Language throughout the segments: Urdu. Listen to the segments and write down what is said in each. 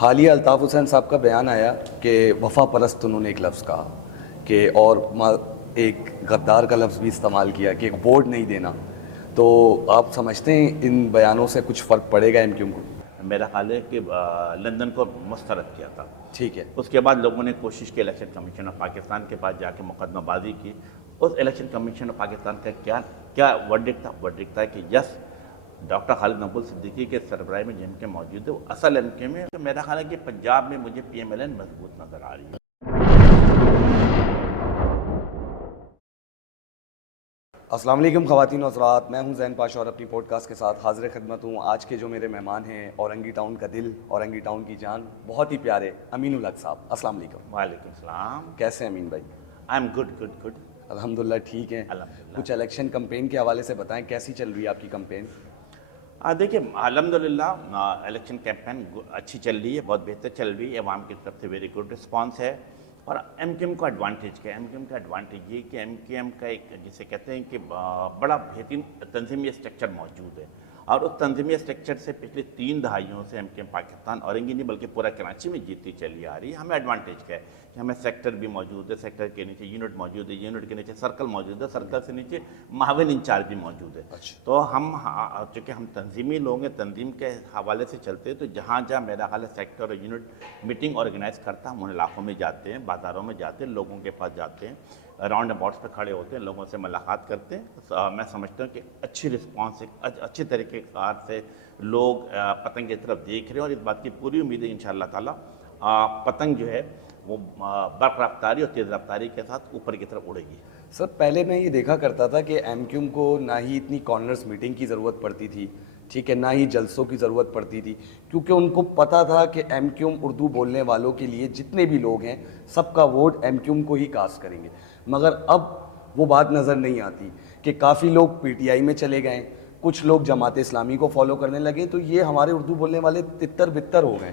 حالیہ الطاف حسین صاحب کا بیان آیا کہ وفا پرست انہوں نے ایک لفظ کہا کہ اور ایک غدار کا لفظ بھی استعمال کیا کہ ایک ووٹ نہیں دینا. تو آپ سمجھتے ہیں ان بیانوں سے کچھ فرق پڑے گا MQ کو؟ میرا خیال ہے کہ لندن کو مسترد کیا تھا. ٹھیک ہے. اس کے بعد لوگوں نے کوشش کی الیکشن کمیشن آف پاکستان کے پاس جا کے مقدمہ بازی کی. اس الیکشن کمیشن آف پاکستان کا کیا ورڈکٹ تھا؟ ورڈکٹ تھا کہ یس ڈاکٹر خالد مقبول صدیقی کے سربراہی میں جن کے موجود ہے وہ اصل MK میں. تو میرا خیال ہے کہ پنجاب میں مجھے PMLN مضبوط نظر آ رہی ہے. السلام علیکم خواتین و حضرات، میں ہوں زین پاشا اور اپنی پوڈ کاسٹ کے ساتھ حاضر خدمت ہوں. آج کے جو میرے مہمان ہیں اورنگی ٹاؤن کا دل، اورنگی ٹاؤن کی جان، بہت ہی پیارے امین الحق صاحب. السلام علیکم. وعلیکم السلام. کیسے ہیں امین بھائی؟ I am good. الحمدللہ ٹھیک ہیں. الحمدللہ. کچھ الیکشن کمپین کے حوالے سے بتائیں، کیسی چل رہی ہے آپ کی کمپین؟ دیکھیے الحمدللہ الیکشن کیمپین اچھی چل رہی ہے، بہت بہتر چل رہی ہے. عوام کی طرف سے ویری گڈ رسپانس ہے. اور MKM کا ایڈوانٹیج کیا ہے؟ MKM کا ایڈوانٹیج یہ کہ MKM کا ایک جسے کہتے ہیں کہ بڑا بہترین تنظیمی اسٹرکچر موجود ہے. اور اس تنظیمی اسٹرکچر سے پچھلے 3 دہائیوں سے MKM پاکستان اورنگی نہیں بلکہ پورا کراچی میں جیتتی چلی آ رہی ہے. ہمیں ایڈوانٹیج کیا ہے کہ ہمیں سیکٹر بھی موجود ہے، سیکٹر کے نیچے یونٹ موجود ہے، یونٹ کے نیچے سرکل موجود ہے، سرکل سے نیچے معاون انچارج بھی موجود ہے. تو ہم چونکہ ہم تنظیمی لوگ ہیں، تنظیم کے حوالے سے چلتے ہیں، تو جہاں میرا خیال ہے سیکٹر اور یونٹ میٹنگ آرگنائز کرتا ہم ان علاقوں میں جاتے ہیں، بازاروں میں جاتے ہیں، لوگوں کے پاس جاتے ہیں، راؤنڈ اباؤٹس پہ کھڑے ہوتے ہیں، لوگوں سے ملاقات کرتے ہیں. میں سمجھتا ہوں کہ اچھی رسپانس، اچھے طریقے کار سے لوگ پتنگ کی طرف دیکھ رہے ہیں. اور اس بات کی پوری امید ہے انشاءاللہ تعالیٰ پتنگ جو ہے وہ برق رفتاری اور تیز رفتاری کے ساتھ اوپر کی طرف اڑے گی. سر پہلے میں یہ دیکھا کرتا تھا کہ MQ کو نہ ہی اتنی کارنرز میٹنگ کی ضرورت پڑتی تھی، ٹھیک ہے، نہ ہی جلسوں کی ضرورت پڑتی تھی، کیونکہ ان کو پتہ تھا کہ MQ اردو بولنے والوں کے لیے جتنے بھی لوگ ہیں سب کا ووٹ MQ کو ہی کاسٹ کریں گے. مگر اب وہ بات نظر نہیں آتی کہ کافی لوگ PTI میں چلے گئے، کچھ لوگ جماعت اسلامی کو فالو کرنے لگے، تو یہ ہمارے اردو بولنے والے تتر بتر ہو گئے.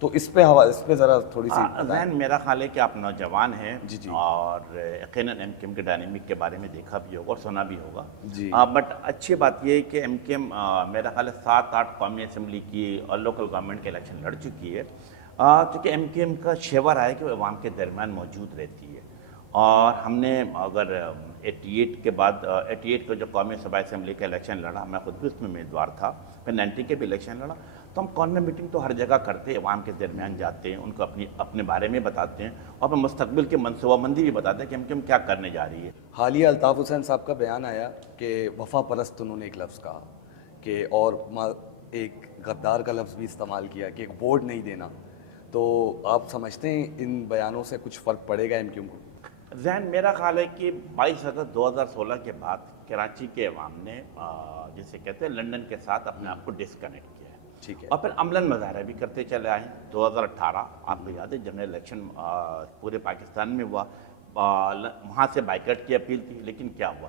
تو اس پہ ذرا تھوڑی سی ذہن میرا خیال ہے کہ آپ نوجوان ہیں جی اور یقیناً MKM کے ڈائنامک کے بارے میں دیکھا بھی ہوگا اور سنا بھی ہوگا. جی. بٹ اچھی بات یہ ہے کہ MKM میرا خیال ہے 7-8 قومی اسمبلی کی اور لوکل گورنمنٹ کے الیکشن لڑ چکی ہے. چونکہ MKM کا شیوا رہا ہے کہ وہ عوام کے درمیان موجود رہتی ہے. اور ہم نے اگر 88 کے بعد 88 کا جو قومی صوبائی اسمبلی کا الیکشن لڑا، میں خود بھی اس میں امیدوار تھا، پھر 90 کے بھی الیکشن لڑا، تو ہم کارنر میٹنگ تو ہر جگہ کرتے ہیں، عوام کے درمیان جاتے ہیں، ان کو اپنے بارے میں بتاتے ہیں اور اپنے مستقبل کی منصوبہ بندی بھی بتاتے ہیں کہ MKM کیا کرنے جا رہی ہے. حالیہ الطاف حسین صاحب کا بیان آیا کہ وفا پرست انہوں نے ایک لفظ کہا کہ اور ایک غدار کا لفظ بھی استعمال کیا کہ ایک ووٹ نہیں دینا. تو آپ سمجھتے ہیں ان بیانوں سے کچھ فرق پڑے گا MQ کو؟ ذہن میرا خیال ہے کہ 22 اگست 2016 کے بعد کراچی کے عوام نے جسے کہتے ہیں لندن کے ساتھ اپنے آپ کو ڈسکنیکٹ کیا ہے. ٹھیک ہے. اور پھر عملاً مظاہرہ بھی کرتے چلے آئے ہیں. 2018 آپ کو یاد ہے جنرل الیکشن پورے پاکستان میں ہوا، وہاں سے بائیکاٹ کی اپیل تھی، لیکن کیا ہوا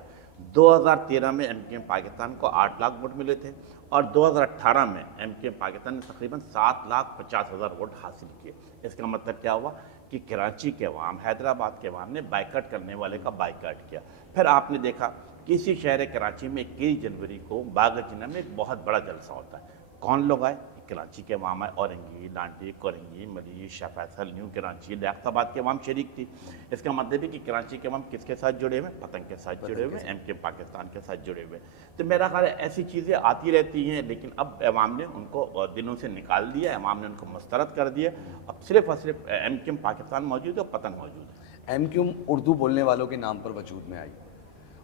2013 میں MKM پاکستان کو 8 لاکھ ووٹ ملے تھے اور 2018 میں MKM پاکستان نے تقریباً 7,50,000 ووٹ حاصل کیے. اس کا مطلب کیا ہوا کہ کراچی کے عوام، حیدرآباد کے عوام نے بائیکاٹ کرنے والے کا بائیکاٹ کیا. پھر آپ نے دیکھا کہ اسی شہر کراچی میں 21 جنوری کو باغ جنہ میں ایک بہت بڑا جلسہ ہوتا ہے. کون لوگ آئے؟ کراچی کے عوام آئے، اورنگی، لانٹی، کورنگی، ملیش، شاہ فیصل، نیو کراچی، لیاقت آباد کے عوام شریک تھی. اس کا مطلب ہے کہ کراچی کے عوام کس کے ساتھ جڑے ہوئے؟ پتنگ کے ساتھ جڑے ہوئے، MKM پاکستان کے ساتھ جڑے ہوئے. تو میرا خیال ہے ایسی چیزیں آتی رہتی ہیں، لیکن اب عوام نے ان کو دنوں سے نکال دیا، عوام نے ان کو مسترد کر دیا. اب صرف اور صرف MKM پاکستان موجود ہے اور پتنگ موجود ہے. MQ اردو بولنے والوں کے نام پر وجود میں آئی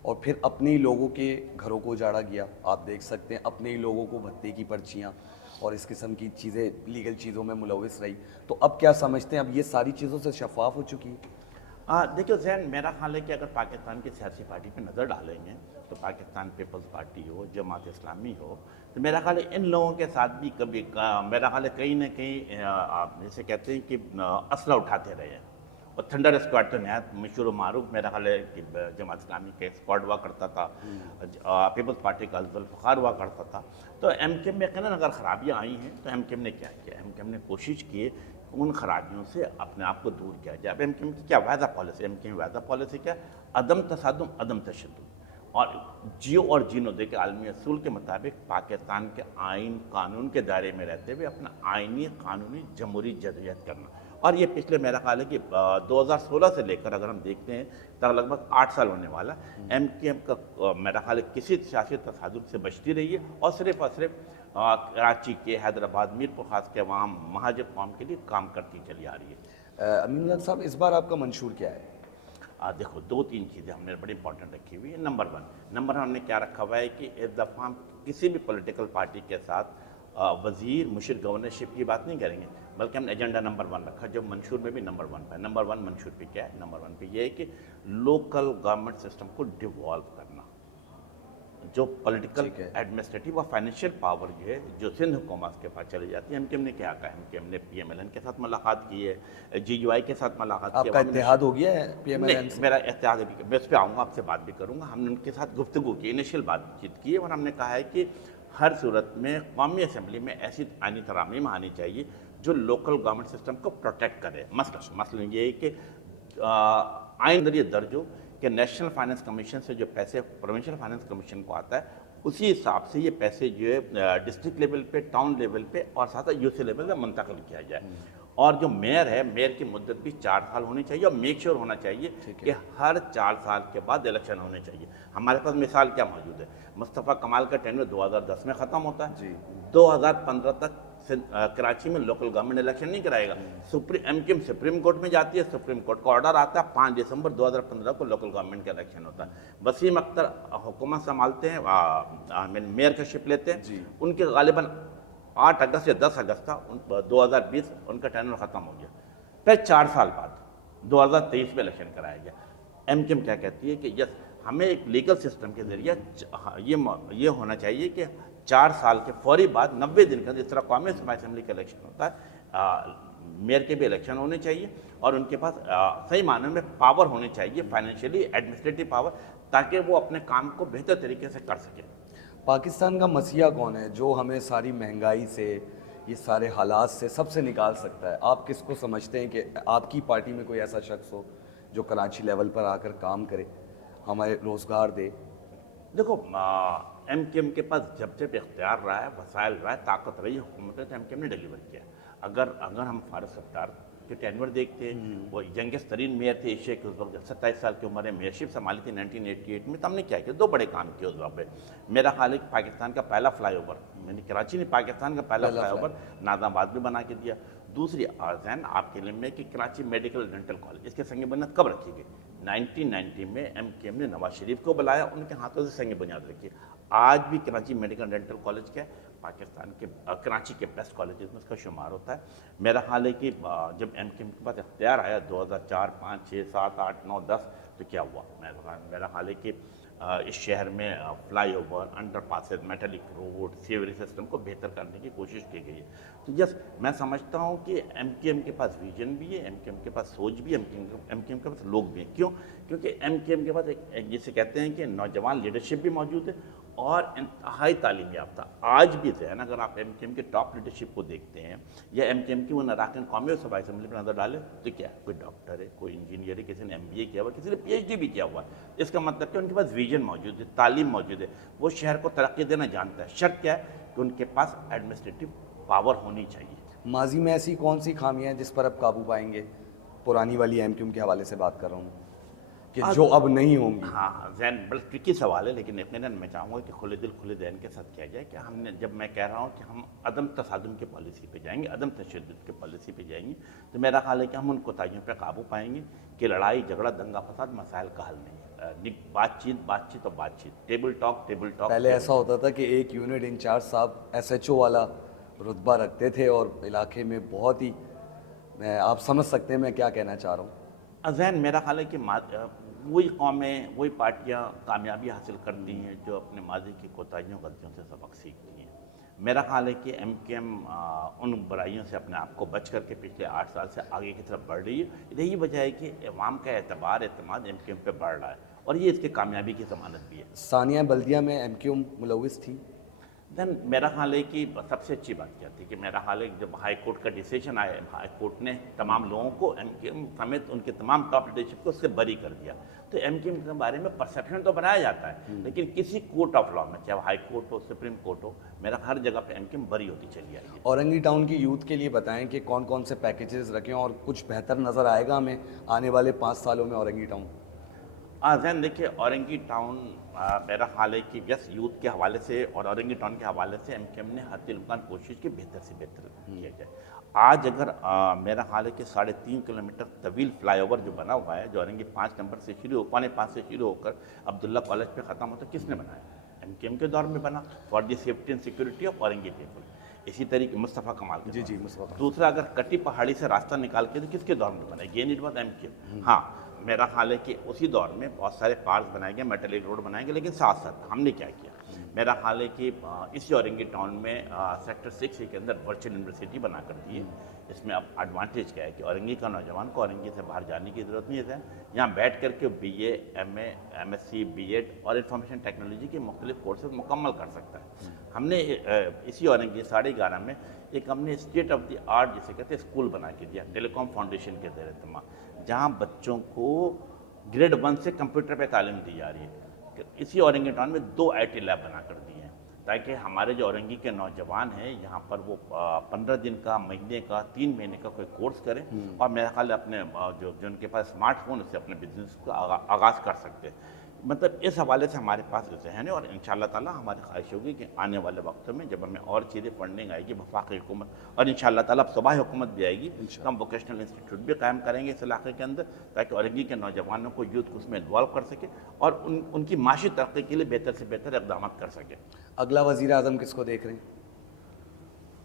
اور پھر اپنے ہی لوگوں کے گھروں کو اجاڑا گیا. آپ دیکھ سکتے ہیں اپنے ہی لوگوں کو بھتے کی پرچیاں اور اس قسم کی چیزیں لیگل چیزوں میں ملوث رہی. تو اب کیا سمجھتے ہیں اب یہ ساری چیزوں سے شفاف ہو چکی ہے؟ دیکھو ذہن میرا خیال ہے کہ اگر پاکستان کی سیاسی پارٹی پہ نظر ڈالیں گے تو پاکستان پیپلز پارٹی ہو، جماعت اسلامی ہو، تو میرا خیال ہے ان لوگوں کے ساتھ بھی کبھی میرا خیال ہے کہیں نہ کہیں آپ جیسے کہتے ہیں کہ اسلحہ اٹھاتے رہے ہیں. اور تھنڈر اسکواڈ تو نہایت مشہور و معروف میرا خیال ہے کہ جماعت اسلامی کا اسکواڈ ہوا کرتا تھا، پیپلز پارٹی کا افضل فخار ہوا کرتا تھا. تو MKM میں یقیناً اگر خرابیاں آئی ہیں تو MKM نے کیا کیا؟ MKM نے کوشش کی ان خرابیوں سے اپنے آپ کو دور کیا جائے. اب MKM کی کیا وعدہ پالیسی؟ MKM وعدہ پالیسی کیا؟ عدم تصادم، عدم تشدد. اور جیو اور جینو دیکھیں عالمی اصول کے مطابق پاکستان کے آئین قانون کے دائرے میں رہتے ہوئے اپنا آئینی قانونی جمہوری جدوجہد کرنا. اور یہ پچھلے میرا خیال ہے کہ 2016 سے لے کر اگر ہم دیکھتے ہیں تو لگ بھگ 8 سال ہونے والا ایم کیو ایم کا میرا خیال ہے کسی سیاسی تصادم سے بچتی رہی ہے اور صرف کراچی کے حیدرآباد میرپور خاص کے عوام مہاجر قوم کے لیے کام کرتی چلی آ رہی ہے. امین الحق صاحب، اس بار آپ کا منشور کیا ہے؟ دیکھو 2-3 چیزیں ہم نے بڑی امپورٹنٹ رکھی ہوئی ہیں. نمبر ون ہم نے کیا رکھا ہوا ہے کہ اس دفعہ ہم کسی بھی پولیٹیکل پارٹی کے ساتھ وزیر مشیر گورنرشپ کی بات نہیں کریں گے، بلکہ ہم نے ایجنڈا نمبر 1 رکھا جو منشور میں بھی نمبر 1 پہ ہے. نمبر 1 منشور پہ کیا ہے؟ نمبر 1 پہ یہ ہے کہ لوکل گورنمنٹ سسٹم کو ڈیوالو کرنا. جو پولیٹیکل ایڈمنسٹریٹو اور فائنینشیل پاور جو سندھ حکومت کے پاس چلی جاتی ہے. ایم کیو ایم نے کیا کہا ہے کہ ہم نے پی ایم ایل این کے ساتھ ملاقات کی ہے، جی یو آئی کے ساتھ ملاقات کی ہے. آپ کا اتحاد ہو گیا ہے پی ایم ایل این نہیں، سے؟ میرا اتحاد ابھی میں اس پہ آؤں گا، آپ سے بات بھی کروں گا. ہم نے ان کے ساتھ گفتگو کی، انیشیل بات چیت کی ہے، اور ہم نے کہا ہے کہ ہر صورت میں قومی اسمبلی میں ایسی آئینی ترامیم آنی چاہیے جو لوکل گورنمنٹ سسٹم کو پروٹیکٹ کرے. مثلا یہ ہے کہ آئین ذریعے درج ہو کہ نیشنل فائنانس کمیشن سے جو پیسے پروونشل فائنانس کمیشن کو آتا ہے اسی حساب سے یہ پیسے جو ہے ڈسٹرکٹ لیول پہ، ٹاؤن لیول پہ اور ساتھ یو سی لیول پہ منتقل کیا جائے. اور جو میئر ہے، میئر کی مدت بھی 4 سال ہونی چاہیے، اور میک شیور ہونا چاہیے کہ ہر 4 سال کے بعد الیکشن ہونے چاہیے. ہمارے پاس مثال کیا موجود ہے؟ مصطفیٰ کمال کا ٹینور 2010 میں ختم ہوتا ہے، 2015 تک کراچی میں لوکل گورنمنٹ الیکشن نہیں کرائے گا. M Q M supreme court میں جاتی ہے، سپریم کورٹ کا آرڈر آتا ہے 5 دسمبر 2015 کو لوکل گورنمنٹ کا الیکشن ہوتا ہے. وسیم اختر حکومت سنبھالتے ہیں، میئر کا شپ لیتے ہیں، ان کے غالباً 8 اگست یا 10 اگست تھا 2020 ان کا ٹینور ختم ہو گیا. پھر 4 سال بعد 2023 میں الیکشن کرایا گیا. ایم کیو ایم کیا کہتی ہے کہ یس ہمیں ایک لیگل سسٹم کے ذریعے یہ ہونا چاہیے کہ 4 سال کے فوری بعد 90 دن کا جس طرح قومی اسمبلی کا الیکشن ہوتا ہے، میئر کے بھی الیکشن ہونے چاہیے، اور ان کے پاس صحیح معنی میں پاور ہونی چاہیے، فائنینشیلی ایڈمنسٹریٹو پاور، تاکہ وہ اپنے کام کو بہتر طریقے سے کر سکیں. پاکستان کا مسیحا کون ہے جو ہمیں ساری مہنگائی سے، یہ سارے حالات سے سب سے نکال سکتا ہے؟ آپ کس کو سمجھتے ہیں کہ آپ کی پارٹی میں کوئی ایسا شخص ہو جو کراچی لیول پر آ کر کام کرے، ہمیں روزگار دے؟ دیکھو ایم کیو ایم کے پاس جب اختیار رہا ہے، وسائل رہا ہے، طاقت رہی ہے حکومت ہے، تو ایم کیو ایم نے ڈیلیور کیا. اگر ہم فاروق ستار کے ٹینور دیکھتے ہیں، وہ ینگسٹ ترین میئر تھے ایشیا کے. اس وقت 27 سال کی عمر ہے، میئرشپ سنبھالی تھی 1988 میں. تو ہم نے کیا کیا؟ 2 بڑے کام کیے اس وقت پہ. میرا خیال ہے کہ پاکستان کا پہلا فلائی اوور، میں نے کراچی نہیں، پاکستان کا پہلا فلائی اوور ناظم آباد میں بنا کے دیا. دوسری ذہن آپ کے علم میں کہ کراچی میڈیکل ڈینٹل کالج، اس کے سنگ بنیاد کب رکھی گئی؟ 1990 میں ایم کیو ایم نے نواز شریف کو بلایا، ان کے ہاتھوں سے سنگ بنیاد رکھی. آج بھی کراچی میڈیکل ڈینٹل کالج کیا ہے؟ پاکستان کے کراچی کے بیسٹ کالجز میں اس کا شمار ہوتا ہے. میرا خیال ہے کہ جب ایم کیو ایم کے پاس اختیار آیا 2004 5 6 7 8 9 10 تو کیا ہوا؟ میرا خیال ہے کہ اس شہر میں fly over, under passes, metallic road, sewerage system کو بہتر کرنے کی کوشش کی گئی ہے. تو یس میں سمجھتا ہوں کہ ایم کیو ایم کے پاس ویژن بھی ہے، ایم کیو ایم کے پاس سوچ بھی ہے، ایم کیو ایم کے پاس لوگ بھی ہیں. کیوں؟ کیونکہ ایم کیو ایم کے پاس ایک جسے کہتے ہیں کہ نوجوان لیڈرشپ بھی موجود ہے اور انتہائی تعلیم یافتہ. آج بھی ذہن اگر آپ ایم کیو ایم کے ٹاپ لیڈرشپ کو دیکھتے ہیں یا ایم کیو ایم کی ان اراکین قومی صوبائی اسمبلی پر نظر ڈالیں تو کیا کوئی ڈاکٹر ہے، کوئی انجینئر ہے، کسی نے ایم بی اے کیا ہوا، کسی نے پی ایچ ڈی بھی کیا ہوا ہے. اس کا مطلب کہ ان کے پاس ویژن موجود ہے، تعلیم موجود ہے، وہ شہر کو ترقی دینا جانتا ہے. شرط کیا ہے؟ کہ ان کے پاس ایڈمنسٹریٹو پاور ہونی چاہیے. ماضی میں ایسی کون سی خامیاں ہیں جس پر اب قابو پائیں گے؟ پرانی والی ایم کیو ایم کے حوالے سے بات کر رہا ہوں کہ جو اب نہیں ہوں گی. ہاں ذہن بڑا ٹرکی سوال ہے، لیکن یقیناً میں چاہوں گا کہ کھلے دل کھلے ذہن کے ساتھ کیا جائے کہ ہم نے جب میں کہہ رہا ہوں کہ ہم عدم تصادم کی پالیسی پہ جائیں گے، عدم تشدد کی پالیسی پہ جائیں گے، تو میرا خیال ہے کہ ہم ان کوتاہیوں پہ قابو پائیں گے کہ لڑائی جھگڑا دنگا فساد مسائل کا حل نہیں. بات چیت، ٹیبل ٹاک. پہلے ایسا ہوتا تھا کہ ایک یونٹ انچارج صاحب ایس ایچ او والا رتبہ رکھتے تھے اور علاقے میں بہت ہی، آپ سمجھ سکتے ہیں میں کیا کہنا چاہ رہا ہوں. ذہن میرا خیال ہے کہ وہی قومیں، وہی پارٹیاں کامیابی حاصل کرتی ہیں جو اپنے ماضی کی کوتاہیوں غلطیوں سے سبق سیکھتی ہیں. میرا خیال ہے کہ ایم کیو ایم ان برائیوں سے اپنے آپ کو بچ کر کے پچھلے 8 سال سے آگے کی طرف بڑھ رہی ہے. یہی وجہ ہے کہ عوام کا اعتماد ایم کیو ایم پہ بڑھ رہا ہے، اور یہ اس کے کامیابی کی ضمانت بھی ہے. ثانیہ بلدیہ میں ایم کیو ایم ملوث تھی؟ دین میرا خیال ہے کہ سب سے اچھی بات کیا تھی کہ میرا خیال ہے کہ جب ہائی کورٹ کا ڈیسیجن آیا، ہائی کورٹ نے تمام لوگوں کو ایم کیو ایم سمیت ان کے تمام ٹاپ لیڈرشپ کو اس سے بری کر دیا. تو ایم کیو ایم کے بارے میں پرسیپشن تو بنایا جاتا ہے، لیکن کسی کورٹ آف لا میں، چاہے ہائی کورٹ ہو، سپریم کورٹ ہو، میرا ہر جگہ پہ ایم کیو ایم بری ہوتی چلی آئی ہے. اورنگی ٹاؤن کی یوتھ کے لیے بتائیں کہ کون کون سے پیکیجز رکھیں اور کچھ بہتر نظر آئے گا ہمیں آنے والے 5 سالوں میں اورنگی ٹاؤن؟ ذہن دیکھیے اورنگی ٹاؤن میرا خیال ہے کہ یس یوتھ کے حوالے سے اور اورنگی ٹاؤن کے حوالے سے ایم کیو ایم نے حتی الامکان کوشش کی بہتر سے بہتر کیا جائے. آج اگر میرا خیال ہے کہ 3.5 کلومیٹر طویل فلائی اوور جو بنا ہوا ہے، جو اورنگی 5 نمبر سے شروع ہو 5.25 سے شروع ہو کر عبداللہ کالج پہ ختم ہوتا ہے، کس نے بنایا؟ ایم کیو ایم کے دور میں بنا، for the safety and security of Orangi people. اسی طریقے مصطفیٰ کمال کے دور میں. مصطفیٰ. دوسرا اگر کٹی پہاڑی سے راستہ نکال کے تو کس کے دور میں بنا؟ Again it was M Q M. ہاں میرا خیال ہے کہ اسی دور میں بہت سارے پارکس بنائے گئے، میٹلک روڈ بنائے گئے، لیکن ساتھ ساتھ ہم نے کیا کیا؟ میرا خیال ہے کہ اسی اورنگی ٹاؤن میں سیکٹر 6 کے اندر ورچوئل یونیورسٹی بنا کر دی ہے. اس میں اب ایڈوانٹیج کیا ہے کہ اورنگی کا نوجوان کو اورنگی سے باہر جانے کی ضرورت نہیں ہے. یہاں بیٹھ کر کے B A, M A, M S C, B Ed اور انفارمیشن ٹیکنالوجی کے مختلف کورسز مکمل کر سکتا ہے. ہم نے اسی اورنگی 11:30 میں ایک ہم نے اسٹیٹ آف دی آرٹ جسے کہتے ہیں اسکول بنا کے دیا، ٹیلی کام فاؤنڈیشن کے زیر اہتمام، جہاں بچوں کو گریڈ 1 سے کمپیوٹر پہ تعلیم دی جا رہی ہے. اسی اورنگی ٹاؤن میں 2 آئی ٹی لیب بنا کر دیے ہیں تاکہ ہمارے جو اورنگی کے نوجوان ہیں یہاں پر وہ 15 دن کا، مہینے کا، 3 مہینے کا کوئی کورس کریں اور میرا خیال ہے اپنے جو ان کے پاس اسمارٹ فون اس سے اپنے بزنس کا آغاز کر سکتے ہیں. مطلب اس حوالے سے ہمارے پاس ذہن ہے اور انشاءاللہ تعالیٰ ہماری خواہش ہوگی کہ آنے والے وقتوں میں جب ہمیں اور چیزیں فنڈنگ آئے گی وفاقی حکومت اور انشاءاللہ تعالیٰ اب صوبائی حکومت بھی آئے گی تو ہم ووکیشنل انسٹیٹیوٹ بھی قائم کریں گے اس علاقے کے اندر تاکہ اورنگی کے نوجوانوں کو یوتھ کو اس میں انوالو کر سکے اور ان کی معاشی ترقی کے لیے بہتر سے بہتر اقدامات کر سکے. اگلا وزیر اعظم کس کو دیکھ رہے ہیں؟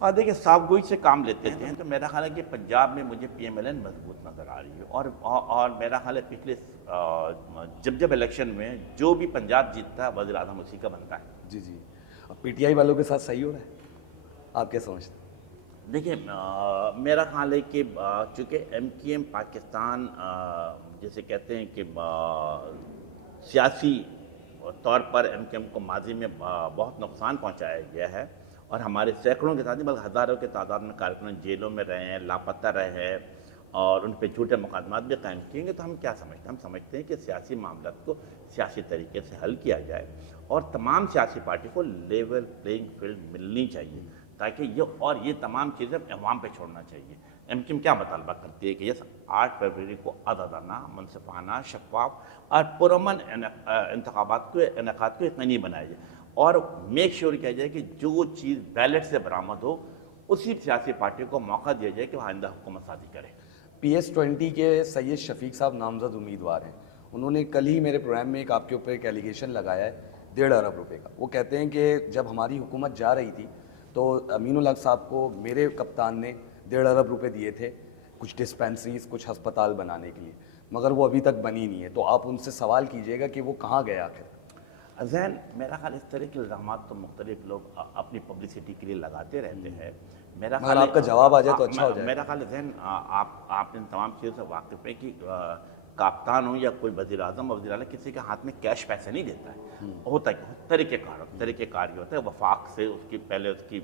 دیکھیے صاف گوئی سے کام لیتے ہیں تو میرا خیال ہے کہ پنجاب میں مجھے پی ایم ایل این مضبوط نظر آ رہی ہے اور میرا خیال ہے پچھلے جب الیکشن میں جو بھی پنجاب جیتتا ہے وزیر اعظم اسی کا بنتا ہے. جی جی. اب پی ٹی آئی والوں کے ساتھ صحیح ہو رہا ہے؟ آپ کیا سمجھتے ہیں؟ دیکھیں میرا خیال ہے کہ چونکہ ایم کیو ایم پاکستان جیسے کہتے ہیں کہ سیاسی طور پر ایم کیو ایم کو ماضی میں بہت نقصان پہنچایا گیا ہے اور ہمارے سینکڑوں کے تعداد بلکہ ہزاروں کے تعداد میں کارکنوں جیلوں میں رہے ہیں، لاپتہ رہے ہیں اور ان پہ جھوٹے مقدمات بھی قائم کیے گے. تو ہم کیا سمجھتے ہیں؟ ہم سمجھتے ہیں کہ سیاسی معاملات کو سیاسی طریقے سے حل کیا جائے اور تمام سیاسی پارٹی کو لیول پلینگ فیلڈ ملنی چاہیے تاکہ یہ تمام چیزیں عوام پہ چھوڑنا چاہیے. ایم کیو ایم کیا مطالبہ کرتی ہے کہ یس 8 فروری کو آزادانہ، منصفانہ، شفاف اور پرامن انتخابات کو انعقاد کو یقینی بنایا جائے اور میک شیور کیا جائے کہ جو چیز بیلٹ سے برآمد ہو اسی سیاسی پارٹی کو موقع دیا جائے کہ وہ آئندہ حکومت سازی کرے. پی ایس 20 کے سید شفیق صاحب نامزد امیدوار ہیں. انہوں نے کل ہی میرے پروگرام میں ایک آپ کے اوپر ایک ایلیگیشن لگایا ہے 1.5 ارب روپے کا. وہ کہتے ہیں کہ جب ہماری حکومت جا رہی تھی تو امین الحق صاحب کو میرے کپتان نے 1.5 ارب روپے دیے تھے کچھ ڈسپینسریز، کچھ ہسپتال بنانے کے لیے، مگر وہ ابھی تک بنی نہیں ہے. تو آپ ان سے سوال کیجئے گا کہ وہ کہاں گیا آخر؟ ذہن میرا خیال اس طرح کے الزامات تو مختلف لوگ اپنی پبلسٹی کے لیے لگاتے رہتے ہیں. میرا مگر آپ کا جواب آ جائے تو اچھا ہو جائے. میرا خیال ذہن آپ ان تمام چیزوں سے واقف ہے کہ کاپتان ہو یا کوئی وزیر اعظم وزیر اعلیٰ کسی کے ہاتھ میں کیش پیسے نہیں دیتا ہے. ہوتا ہے طریقہ کار یہ ہوتا ہے وفاق سے اس کی پہلے اس کی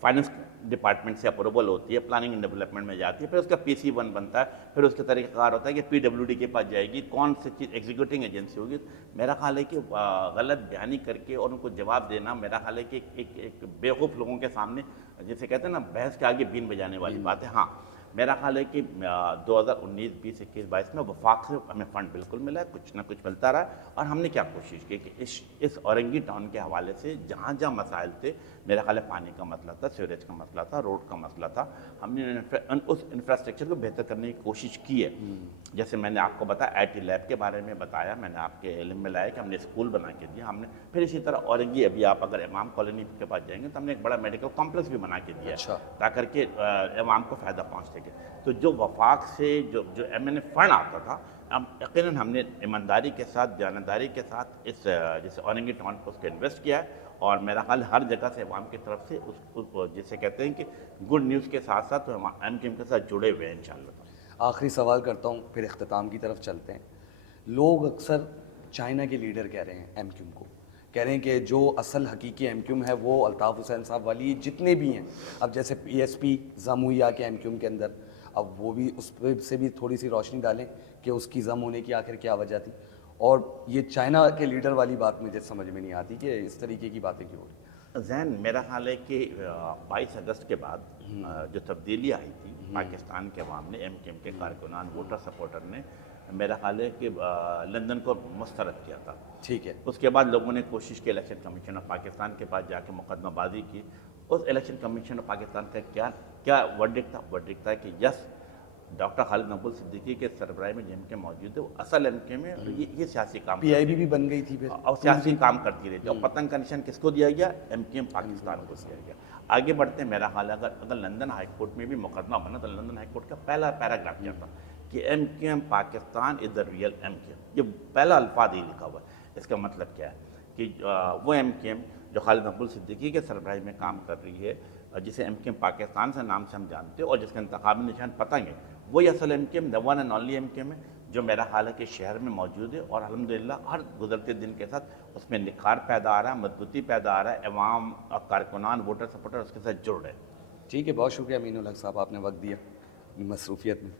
فائننس ڈپارٹمنٹ سے اپروول ہوتی ہے، پلاننگ اینڈ ڈیولپمنٹ میں جاتی ہے، پھر اس کا PC1 بنتا ہے، پھر اس کا طریقہ کار ہوتا ہے کہ PWD کے پاس جائے گی، کون سی چیز ایگزیکیوٹنگ ایجنسی ہوگی. میرا خیال ہے کہ غلط بیانی کر کے اور ان کو جواب دینا میرا خیال ہے کہ ایک بیوقوف لوگوں کے سامنے جسے کہتے ہیں نا بحث کے آگے بین بجانے والی بات ہے. ہاں میرا خیال ہے کہ 2019، 20، 21، 22 میں وفاق سے ہمیں فنڈ بالکل ملا ہے، کچھ نہ کچھ ملتا رہا ہے اور ہم نے کیا کوشش کی کہ اس اورنگی ٹاؤن کے حوالے سے جہاں جہاں مسائل تھے، میرا خیال ہے پانی کا مسئلہ تھا، سیوریج کا مسئلہ تھا، روڈ کا مسئلہ تھا، ہم نے اس انفراسٹرکچر کو بہتر کرنے کی کوشش کی ہے. جیسے میں نے آپ کو بتایا IT لیب کے بارے میں بتایا، میں نے آپ کے علم میں لایا کہ ہم نے اسکول بنا کے دیا. ہم نے پھر اسی طرح اورنگی ابھی آپ اگر امام کالونی کے پاس جائیں گے تو ہم نے ایک بڑا میڈیکل کمپلیکس بھی بنا کے دیا تاکہ کہ عوام کو فائدہ پہنچ سکے. تو جو وفاق سے جو MNA فنڈ آتا تھا یقیناً ہم نے ایمانداری کے ساتھ، دیانتداری کے ساتھ اس جیسے اورنگی ٹاؤن کو اس کو انویسٹ کیا ہے اور میرا خیال ہر جگہ سے عوام کی طرف سے اس جسے کہتے ہیں کہ گڈ نیوز کے ساتھ ساتھ MKM کے ساتھ جڑے ہوئے ہیں انشاءاللہ. آخری سوال کرتا ہوں پھر اختتام کی طرف چلتے ہیں. لوگ اکثر چائنا کے لیڈر کہہ رہے ہیں MKM کو، کہہ رہے ہیں کہ جو اصل حقیقی ایم کیو ایم ہے وہ الطاف حسین صاحب والی جتنے بھی ہیں. اب جیسے پی ایس پی ضم ہوئی آ کے ایم کیو ایم کے اندر, اب وہ بھی اس پہ سے بھی تھوڑی سی روشنی ڈالیں کہ اس کی ضم ہونے کی آخر کیا وجہ تھی. اور یہ چائنا کے لیڈر والی بات مجھے سمجھ میں نہیں آتی کہ اس طریقے کی باتیں کیوں ہو رہی. زین میرا خیال ہے کہ 22 اگست کے بعد جو تبدیلی آئی تھی پاکستان کے عوام نے, ایم کیو ایم کے کارکنان ووٹر سپورٹر نے, میرا خیال ہے کہ لندن کو مسترد کیا تھا. ٹھیک ہے, اس کے بعد لوگوں نے کوشش کی الیکشن کمیشن آف پاکستان کے پاس جا کے مقدمہ بازی کی. اس الیکشن کمیشن آف پاکستان کا کیا ورڈکٹ تھا؟ ورڈکٹ تھا کہ یس, ڈاکٹر خالد مقبول صدیقی کے سربراہ میں جن کے موجود ہے وہ اصل ایم کیو ایم ہے, یہ سیاسی کام پی آئی بی بھی بن گئی تھی پھر, اور سیاسی کام کرتی رہتی. اور پتنگ کا نشان کس کو دیا گیا؟ ایم کیو ایم پاکستان کو دیا گیا. آگے بڑھتے ہیں, میرا خیال ہے اگر لندن ہائی کورٹ میں بھی مقدمہ بنا تو لندن ہائی کورٹ کا پہلا پیراگراف کیا تھا کہ M Q M Pakistan is the real M Q M. یہ پہلا الفاظ ہی لکھا ہوا ہے. اس کا مطلب کیا ہے کہ وہ ایم کیو ایم جو خالد مقبول صدیقی کے سربراہی میں کام کر رہی ہے, جسے ایم کیو ایم پاکستان سے نام سے ہم جانتے ہیں, اور جس کا انتخابی نشان پتنگ ہے, وہی اصل M Q M, the one and only M Q M ہے, جو میرا خیال ہے کہ شہر میں موجود ہے. اور الحمدللہ ہر گزرتے دن کے ساتھ اس میں نکھار پیدا آ رہا ہے, مضبوطی پیدا آ رہا ہے. عوام, کارکنان, ووٹر سپورٹر اس کے ساتھ جڑ رہے ہیں. ٹھیک ہے, بہت شکریہ امین الحق صاحب, آپ نے وقت دیا مصروفیت میں.